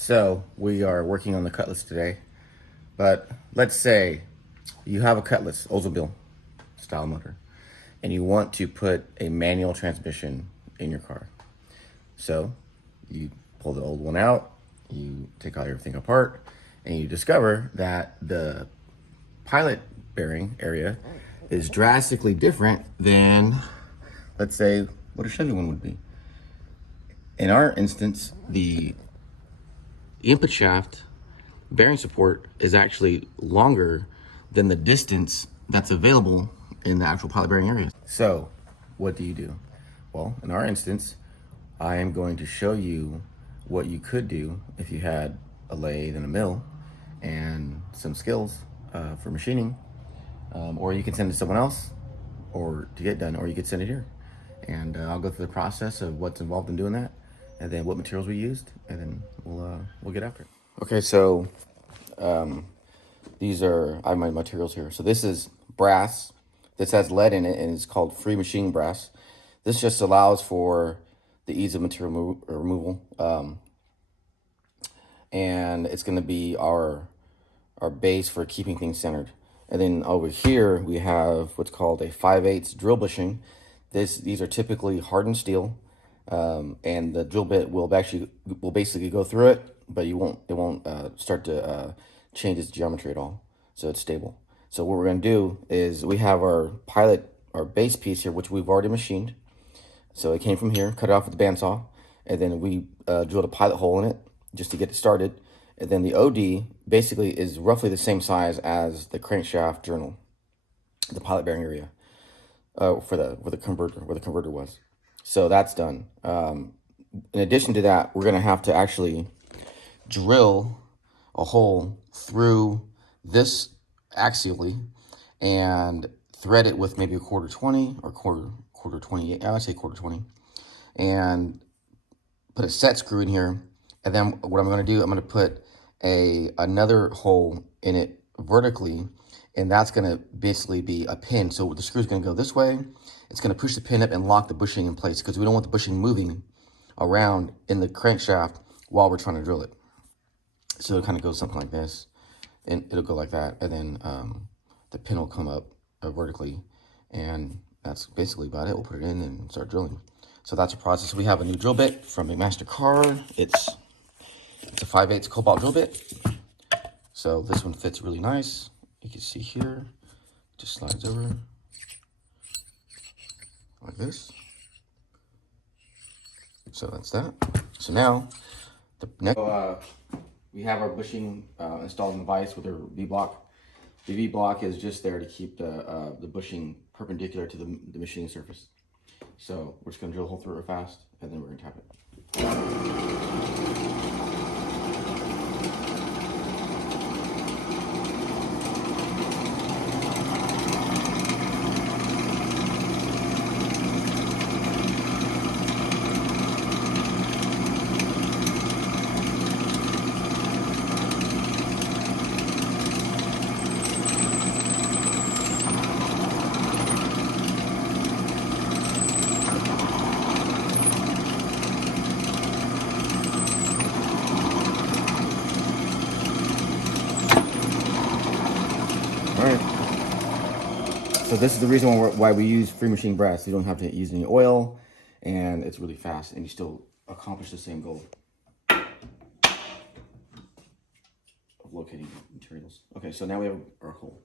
So we are working on the Cutlass today, but let's say you have a Cutlass Oldsmobile style motor and you want to put a manual transmission in your car. So you pull the old one out, you take all everything apart, and you discover that the pilot bearing area is drastically different than, let's say, what a Chevy one would be. In our instance, the input shaft bearing support is actually longer than the distance that's available in the actual pilot bearing area. So what do you do? Well, in our instance, I am going to show you what you could do if you had a lathe and a mill and some skills for machining, or you can send it to someone else or to get done, or you could send it here. And I'll go through the process of what's involved in doing that, and then what materials we used, and then we'll get after it. Okay, so these are, I have my materials here. So this is brass. This has lead in it, and it's called free machine brass. This just allows for the ease of material removal. And it's going to be our base for keeping things centered. And then over here we have what's called a 5/8 drill bushing. These are typically hardened steel, and the drill bit will basically go through it, but it won't start to change its geometry at all. So it's stable. So what we're going to do is we have our base piece here, which we've already machined. So it came from here, cut it off with the bandsaw, and then we drilled a pilot hole in it just to get it started. And then the OD basically is roughly the same size as the crankshaft journal, the pilot bearing area, where the converter was. So that's done. In addition to that, we're gonna have to actually drill a hole through this axially and thread it with maybe a 1/4 or quarter 28. I would say 1/4, and put a set screw in here. And then what I'm going to do, I'm going to put another hole in it vertically, and that's going to basically be a pin. So the screw is going to go this way. It's going to push the pin up and lock the bushing in place, because we don't want the bushing moving around in the crankshaft while we're trying to drill it. So it kind of goes something like this, and it'll go like that, and then the pin will come up vertically, and that's basically about it. We'll put it in and start drilling. So that's a process. We have a new drill bit from McMaster-Carr. It's a 5/8 cobalt drill bit. So this one fits really nice. You can see here, just slides over like this. So that's that. So now the next, we have our bushing installed in the vise with our V-block. The V-block is just there to keep the bushing perpendicular to the machining surface. So we're just gonna drill a hole through it fast, and then we're gonna tap it. All right. So this is the reason why we use free machine brass. You don't have to use any oil, and it's really fast, and you still accomplish the same goal of locating materials. Okay, so now we have our hole.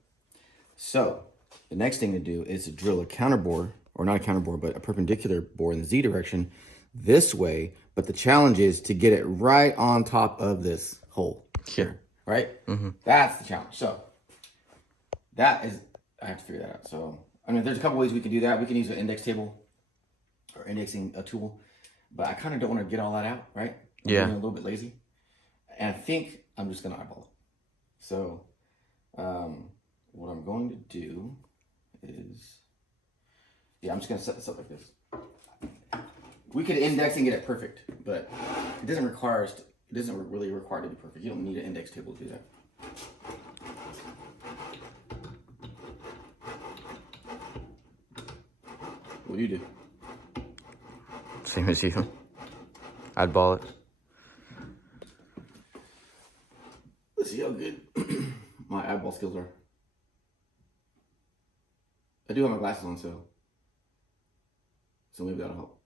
So the next thing to do is to drill a counter bore, or not a counter bore, but a perpendicular bore in the Z direction this way. But the challenge is to get it right on top of this hole here, right? Mm-hmm. That's the challenge. So that is, I have to figure that out. So, I mean, there's a couple ways we can do that. We can use an index table or indexing a tool, but I kind of don't want to get all that out, right? I'm getting a little bit lazy. And I think I'm just going to eyeball it. So, what I'm going to do is, I'm just going to set this up like this. We could index and get it perfect, but it doesn't really require to be perfect. You don't need an index table to do that. What do you do? Same as you. I'd ball it. Let's see how good my eyeball skills are. I do have my glasses on, so maybe that'll help.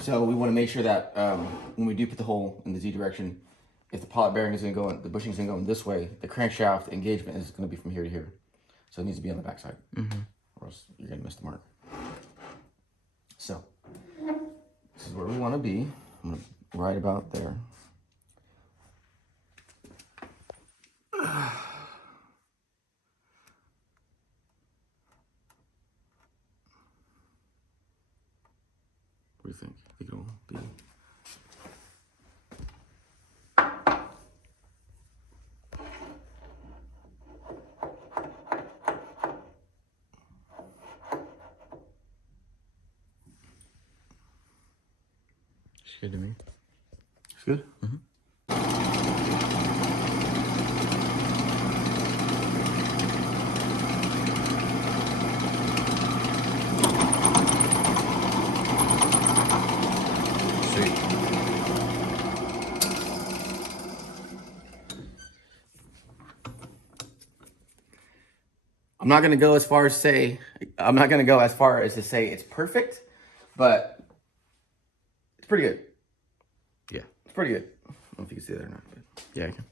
So we want to make sure that when we do put the hole in the Z direction, if the pilot bearing is going to go in, the bushing is going to go in this way, the crankshaft engagement is going to be from here to here. So it needs to be on the back side, or else you're going to miss the mark. So this is where we want to be. I'm going to right about there. What do you think? I think it'll be. It's good to me. It's good? I'm not gonna go as far as to say it's perfect, but it's pretty good. Yeah, it's pretty good. I don't know if you can see that or not, but yeah, I can.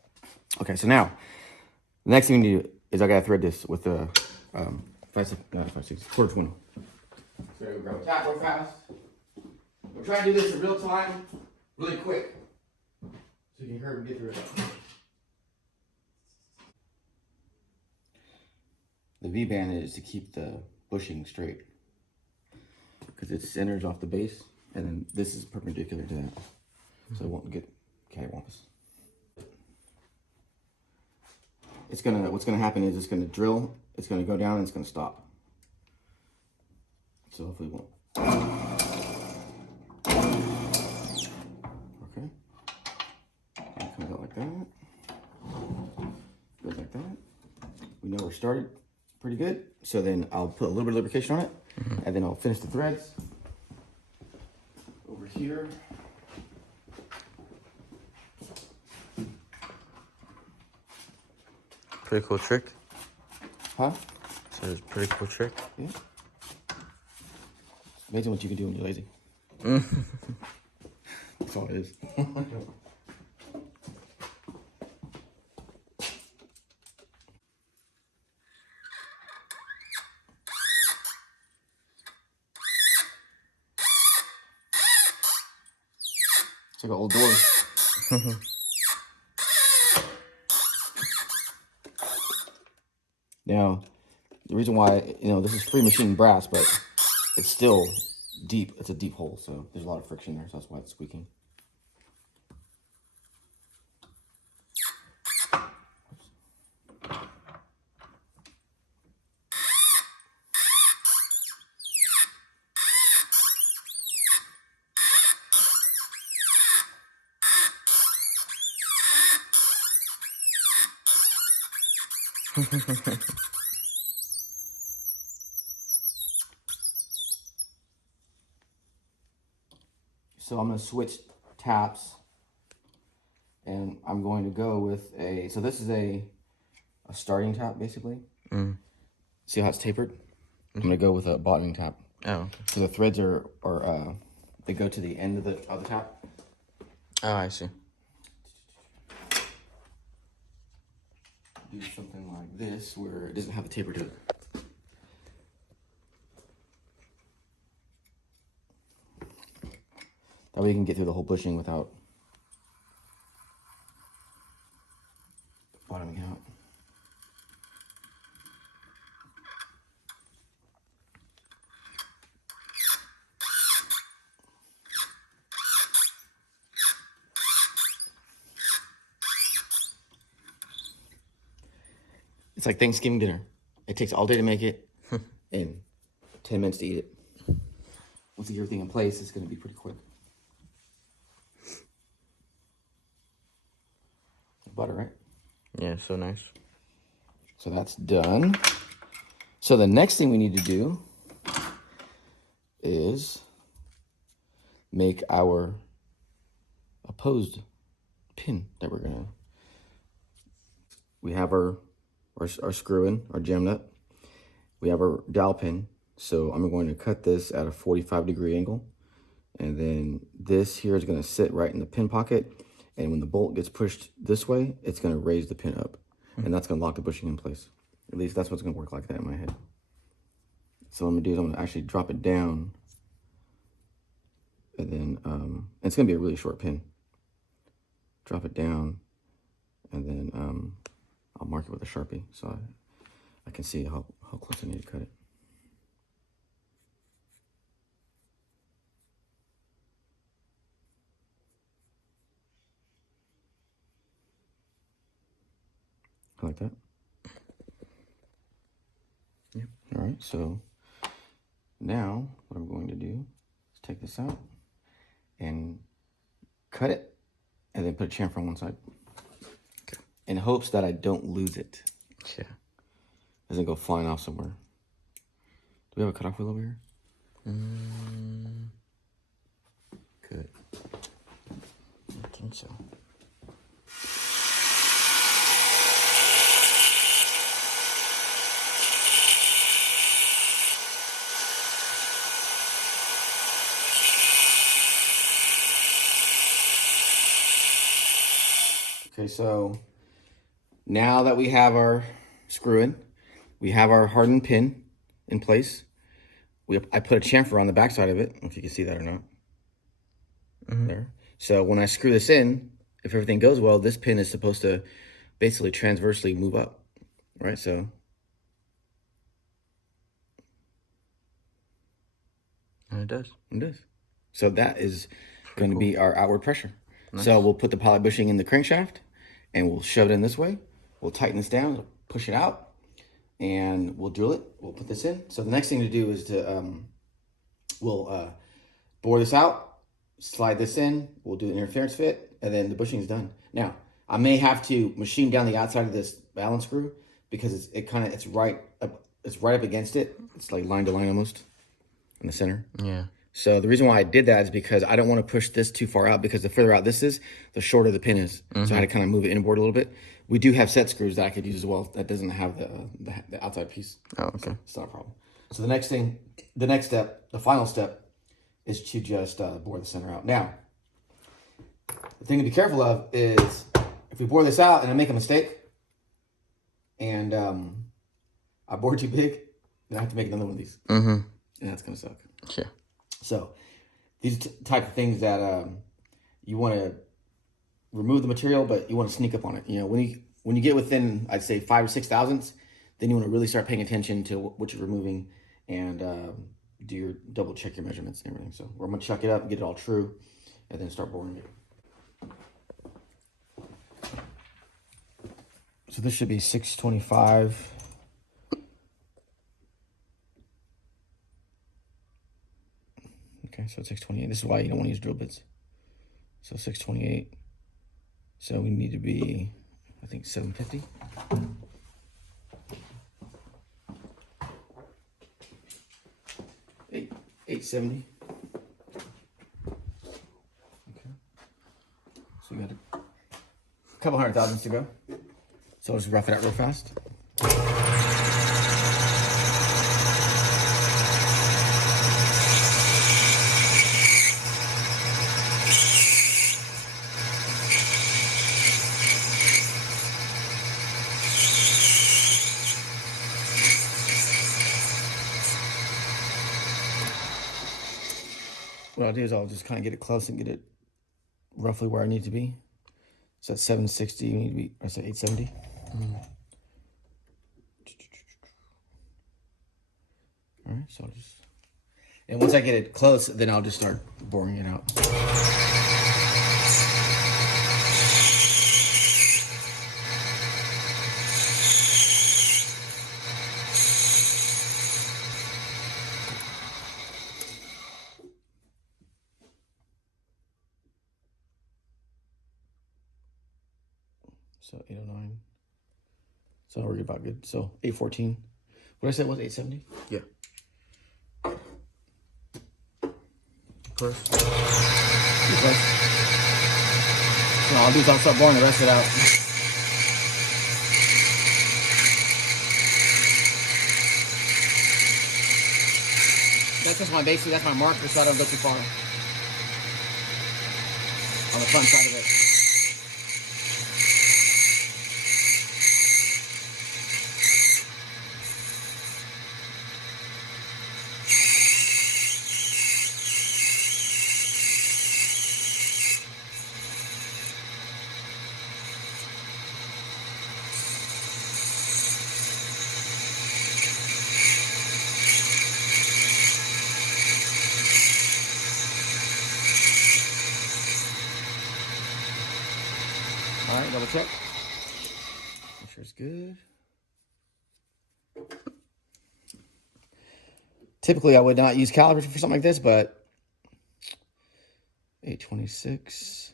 Okay, so now the next thing we need to do is I gotta thread this with the 5/6 quarter 20. So we're gonna grab a tap real fast. We're trying to do this in real time, really quick, so you can hurry and get through it. The V-band is to keep the bushing straight because it centers off the base, and then this is perpendicular to that, so it won't get cattywampus. What's gonna happen is it's gonna drill, it's gonna go down, and it's gonna stop. So hopefully it won't. Okay. It comes out like that. Goes like that. We know we're started pretty good. So then I'll put a little bit of lubrication on it, and then I'll finish the threads over here. Pretty cool trick. Huh? So it's a pretty cool trick. Yeah. Amazing what you can do when you're lazy. That's all it is. It's like an old door. Now, the reason why, this is free machine brass, but it's still deep. It's a deep hole, so there's a lot of friction there, so that's why it's squeaking. So I'm going to switch taps, and I'm going to go with so this is a starting tap, basically. See how it's tapered? I'm going to go with a bottoming tap. Oh, okay. So the threads are they go to the end of the tap. Oh, I see. Do something like this where it doesn't have a taper to it. That way you can get through the whole bushing without bottoming out. It's like Thanksgiving dinner. It takes all day to make it and 10 minutes to eat it. Once you get everything in place, it's going to be pretty quick. Butter, right? Yeah, so nice. So that's done. So the next thing we need to do is make our opposed pin that we're gonna. We have our screw in, our jam nut. We have our dowel pin. So I'm going to cut this at a 45-degree angle. And then this here is going to sit right in the pin pocket. And when the bolt gets pushed this way, it's going to raise the pin up. And that's going to lock the bushing in place. At least that's what's going to work like that in my head. So what I'm going to do is I'm going to actually drop it down. And then it's going to be a really short pin. Drop it down. And then I'll mark it with a Sharpie so I can see how close I need to cut it. Like that. Yep. All right, so now what I'm going to do is take this out and cut it and then put a chamfer on one side. Okay. In hopes that I don't lose it. Yeah. Doesn't go flying off somewhere. Do we have a cutoff wheel over here? Good. I think so. Okay, so now that we have our screw in, we have our hardened pin in place. I put a chamfer on the back side of it, if you can see that or not. There. So when I screw this in, if everything goes well, this pin is supposed to basically transversely move up, right? So And it does. it does. So that is going to be our outward pressure. Nice. So we'll put the pilot bushing in the crankshaft and we'll shove it in this way. We'll tighten this down, push it out, and we'll drill it. We'll put this in. So the next thing to do is to, we'll bore this out, slide this in, we'll do an interference fit, and then the bushing is done. Now, I may have to machine down the outside of this Allen screw because it's right up against it. It's like line to line almost in the center. Yeah. So the reason why I did that is because I don't want to push this too far out because the further out this is, the shorter the pin is. So I had to kind of move it inboard a little bit. We do have set screws that I could use as well. That doesn't have the outside piece. Oh, okay. So it's not a problem. So the next step, the final step, is to just bore the center out. Now, the thing to be careful of is if we bore this out and I make a mistake and I bore too big, then I have to make another one of these. And that's going to suck. Yeah. So these type of things that you want to remove the material, but you want to sneak up on it. You know, when you get within, I'd say 5 or 6 thousandths, then you want to really start paying attention to what you're removing and do your double check your measurements and everything. So we're gonna chuck it up, get it all true, and then start boring it. So this should be 625. Okay, so 628. This is why you don't want to use drill bits. So 628. So we need to be, I think, 750. 870. Okay. So we got a couple hundred thousandths to go. So I'll just rough it out real fast. What I'll do is I'll just kind of get it close and get it roughly where I need to be. So at 760, you need to be, I say 870. All right, so I'll just, and once I get it close, then I'll just start boring it out. So 809. So we're about good. So 814. What I said was 870? Yeah. Push. Pretty close. So I'll do is I'll start boring the rest of it out. That's just basically that's my marker, so I don't go too far. On the front side of it. All right, double check. Make sure it's good. Typically, I would not use calipers for something like this, but 826.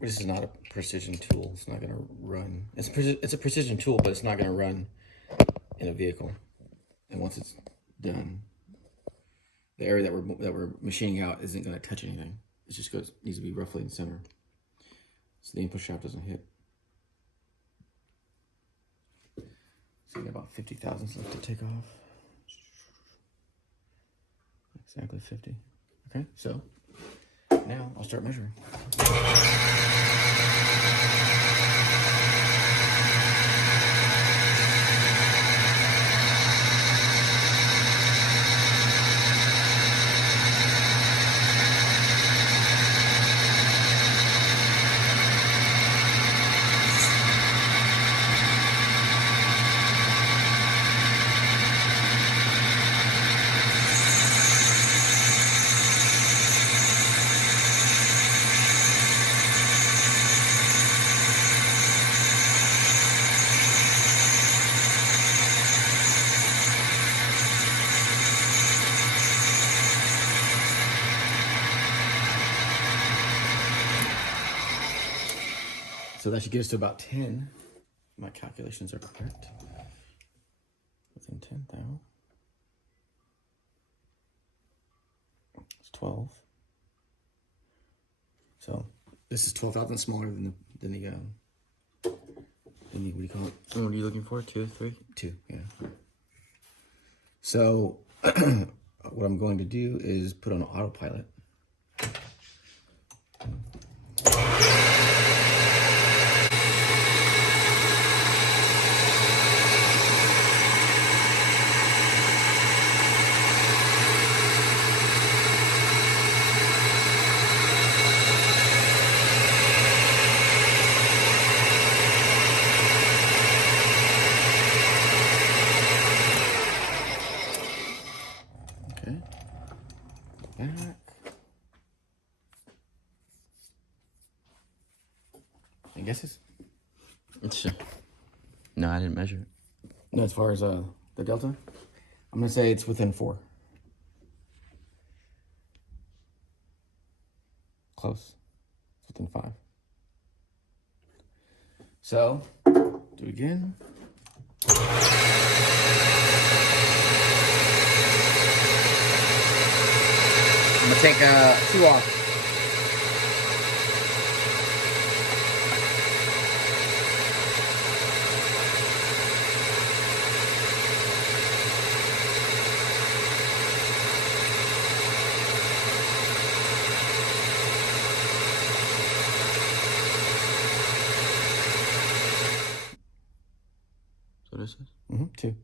This is not a precision tool. It's not going to run. It's a precision tool, but it's not going to run in a vehicle. And once it's done, the area that we're machining out isn't going to touch anything. It just needs to be roughly in the center, so the input shaft doesn't hit. So we got about 50 thousandths left to take off. Exactly 50. Okay, so now I'll start measuring. So that should get us to about 10. My calculations are correct. Within 10 thou. It's 12. So this is 12 thousandths smaller than the what do you call it? So what are you looking for? 2, 3? 2, yeah. So what I'm going to do is put on autopilot. Okay. Back. Any guesses? It's no, I didn't measure it. No, as far as the delta, I'm gonna say it's within 4. Close. It's within 5. So, do it again. I'm gonna take 2 off. So this is? 2.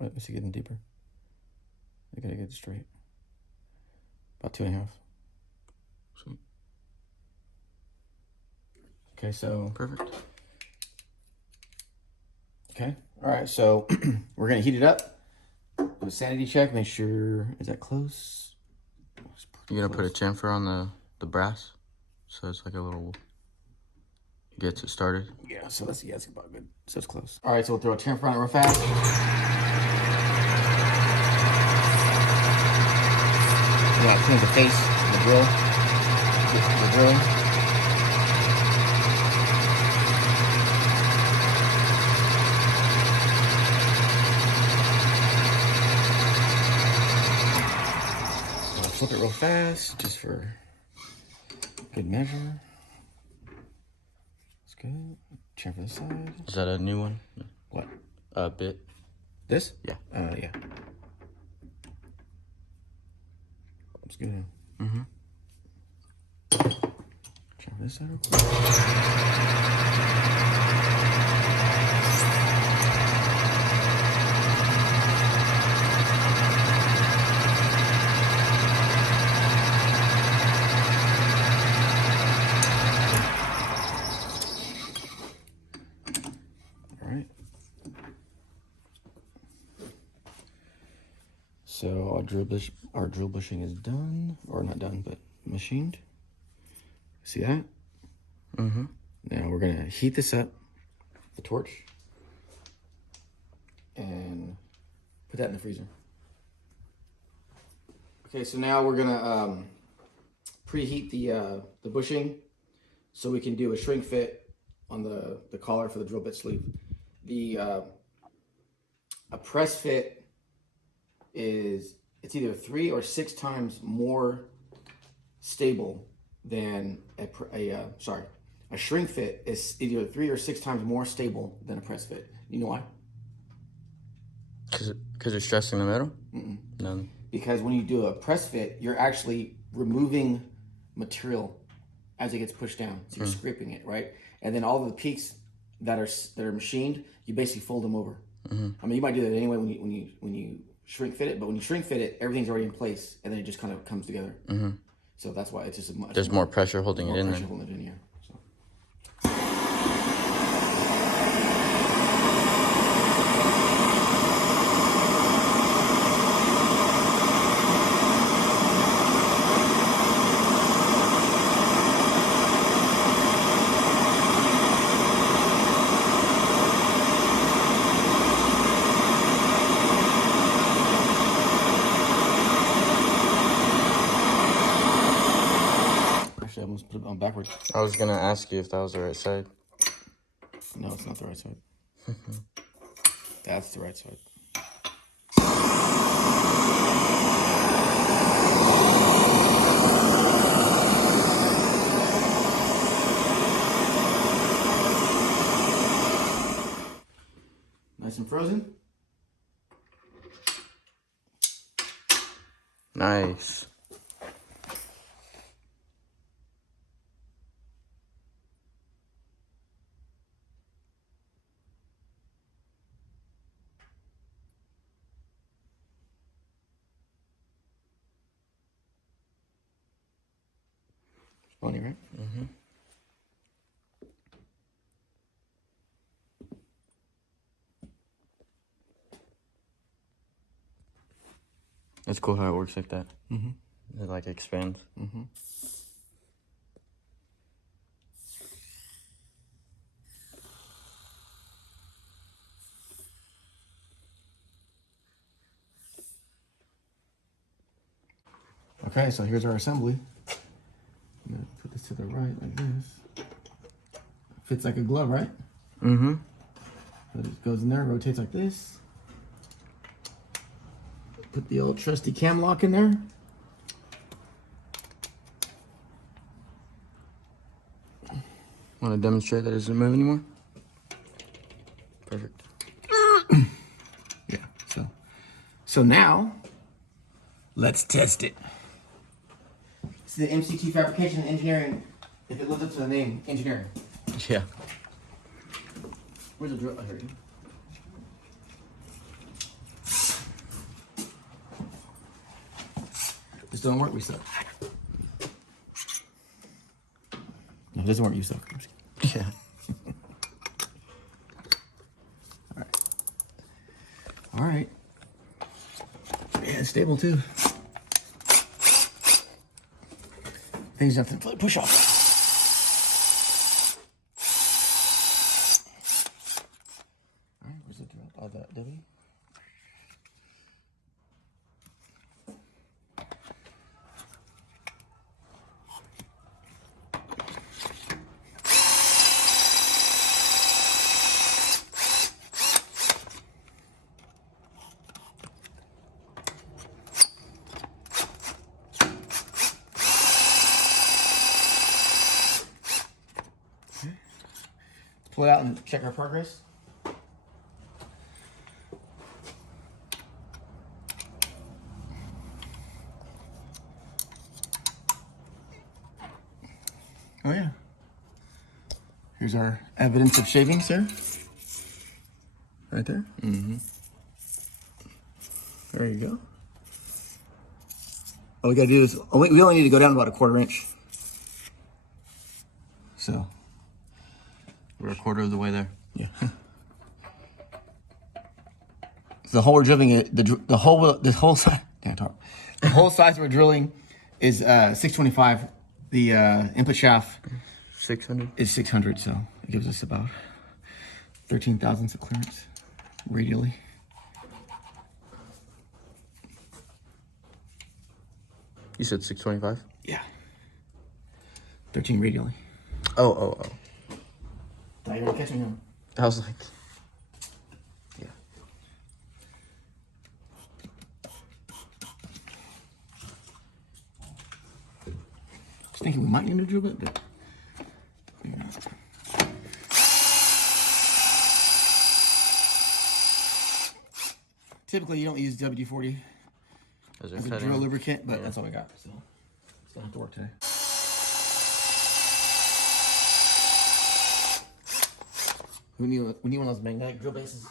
Wait, let's see, getting deeper. I gotta get it straight. About 2.5. Sweet. Okay, so. Perfect. Okay, all right, so we're gonna heat it up. Do a sanity check, make sure, is that close? You're gonna put a chamfer on the brass, so it's like a little, gets it started. Yeah, so let's see, yeah, it's about good. So it's close. All right, so we'll throw a chamfer on it real fast. Yeah, clean the face, the drill, the drilling. flip it real fast, just for good measure. That's good. Check for the side. Is that a new one? What? Bit. This? Yeah. Yeah. That's good. Mm-hmm. Check this out real quick. So our drill bushing is done, or not done, but machined. See that? Mm-hmm. Now we're gonna heat this up, the torch, and put that in the freezer. Okay, so now we're gonna preheat the bushing, so we can do a shrink fit on the collar for the drill bit sleeve. A press fit it's either 3 or 6 times more stable than a shrink fit is either 3 or 6 times more stable than a press fit. You know why? Because you're stressing the middle? No. Because when you do a press fit, you're actually removing material as it gets pushed down. So you're scraping it, right? And then all of the peaks that are machined, you basically fold them over. I mean, you might do that anyway when you shrink fit it, but when you shrink fit it, everything's already in place, and then it just kind of comes together. So that's why it's just a much. There's more pressure holding it in there. Holding it in here. So. Actually, I almost put it on backwards. I was gonna ask you if that was the right side. No, it's not the right side. That's the right side. Nice and frozen. Nice. Funny, right? Mm-hmm. It's cool how it works like that. It like expands. Okay, so here's our assembly. I'm gonna put this to the right like this. Fits like a glove, right? Mm-hmm. But it goes in there, rotates like this. Put the old trusty cam lock in there. Want to demonstrate that it doesn't move anymore? Perfect. Yeah, so now, let's test it. It's the MCT Fabrication and Engineering, if it lives up to the name, engineering. Yeah. Where's the drill? Oh, here. This doesn't work, we suck. No, it doesn't work, you suck. Yeah. All right. Yeah, it's stable too. Things have to push off. All right, where's the drill? Oh, that W. pull it out and check our progress. Oh yeah. Here's our evidence of shavings here. Right there. Mm-hmm. There you go. All we gotta do is, we only need to go down about a 1/4 inch. So. We're a quarter of the way there. Yeah. So the hole we're drilling it, the whole size, the whole size we're drilling is 625. The input shaft 600. is 600, so it gives us about 13 thousandths of clearance radially. You said 625? Yeah. 13 radially. Oh. Thought you were catching him. I was like, Yeah. Just thinking we might need to drill it, but maybe not. Typically, you don't use WD-40 as as a drill lubricant, but that's all we got, so it's gonna have to work today. We need one of those magnetic drill bases.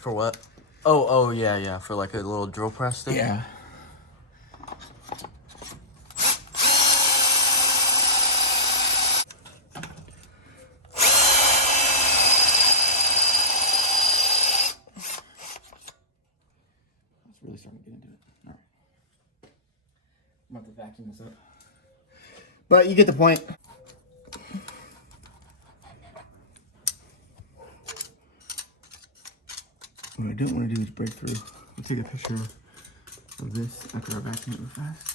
For what? Oh, yeah. For like a little drill press thing? Yeah. It's really starting to get into it. All right. I'm about to vacuum this up. But you get the point. What I don't want to do is break through. We'll take a picture of this after I vacuum it real fast.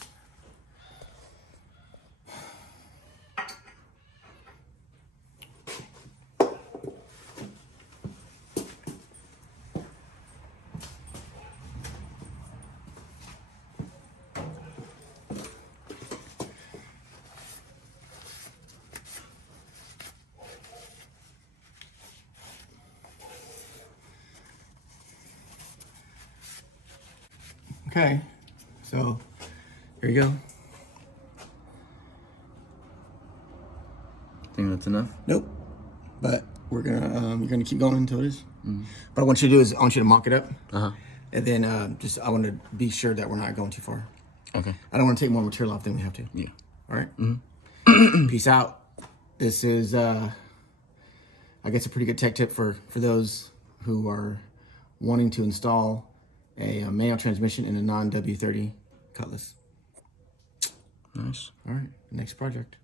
Okay, so here you go. Think that's enough? Nope. But we're gonna keep going until it is. What I want you to do is I want you to mock it up, and then I want to be sure that we're not going too far. Okay. I don't want to take more material off than we have to. Yeah. All right. Peace out. This is I guess a pretty good tech tip for those who are wanting to install a manual transmission in a non-W30 Cutlass. Nice. All right. Next project.